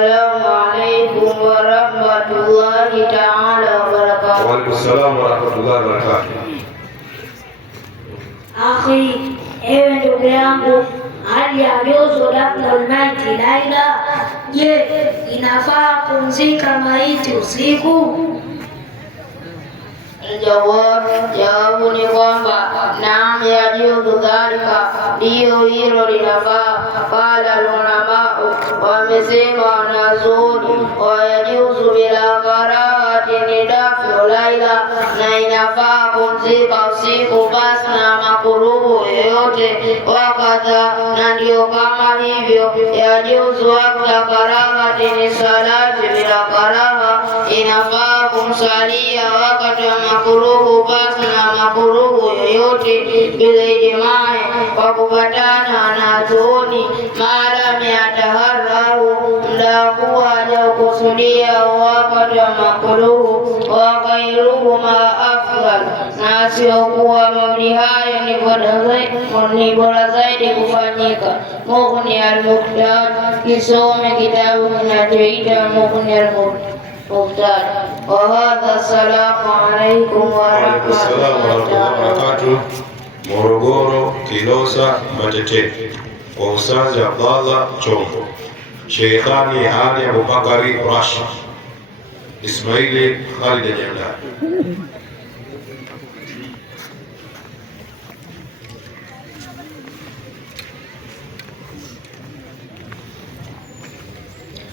Assalamualaikum warahmatullahi ta'ala wabarakatuh. Waalaikumsalam warahmatullahi wabarakatuh. Akhi, ewe ndugu yangu, hali yajuzu dafnul maiti laila? Je, inafaa kumzika maiti usiku? Jawabu ni kwamba naam, yajuzu dhalika, ndiyo hilo linafaa. Qala ulamau, wamesema wanazuoni, wayajuzu bila karahati ni dafnu laila, na inafaa kumzika usiku basi na makuruhu yoyote. Wakadha, na ndiyo kama hivyo yajuzu wakta karahati ni salati bila karaha, inafaa kumsalia wakati wa makuruhu basi na makuruhu yoyote bila ijma'i, kwa kupatana wanazuoni malam yataharrahu, mdakuwa hajakusudia wakati wa makuruhu, wa ghairuhuma afdal, na asiokuwa mawili hayo ni bora zaidi kufanyika. Mughni al-Muhtaj, kisome kitabu kinachoitwa Mughni al-Muhtaj. Wahadha, assalamu alaikum warahmatullahi wabarakatuh. Morogoro, Kilosa, Matete, kwa Ustadh Abdallah Chombo, Sheikhani Ali Abubakari Rashid, Ismaili Khalid Nyanda.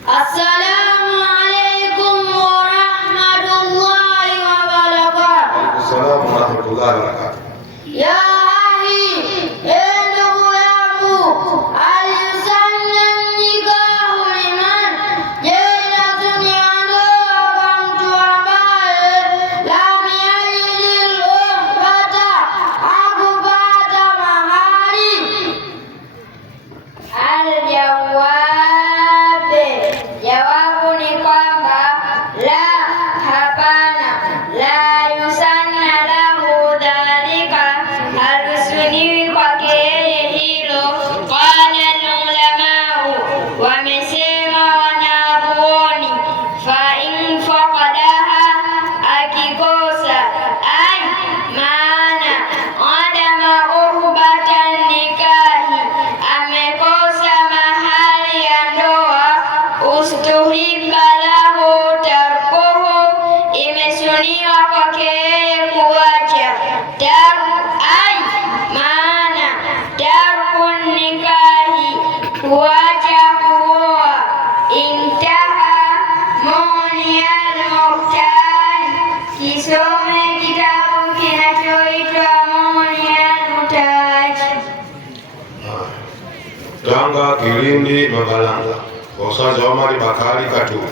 Assalamu alaikum warahmatullahi wabarakatuh. Waalaikumsalam warahmatullahi wabarakatuh. Ya ahi, ndugu yangu, alisanna nikahu liman, je, inazuniwa ndoa kwa mtu ambaye lam yajidil uhbata, hakupata mahari? Jawabu ni kwamba la, hapana, la yusanna lahu dhalika, halusuniwi kwake yeye hilo. Qala ulamau, wamesema wanazuoni, fa in faqadaha, akikosa, ay maana adama uhbatan nikahi, amekosa mahali ya ndoa, ustuhibba lahu tarkuhu, imesuniwa kwake yeye kuacha. Ay maana tarku nikahi, kuacha kuoa. Intaha Mughni al-Muhtaj, kisome kitabu kinachoitwa Mughni al-Muhtaj. Tanga, Kilindi, Mabalanga, kwa Ustadh Omar Bakari Katuni.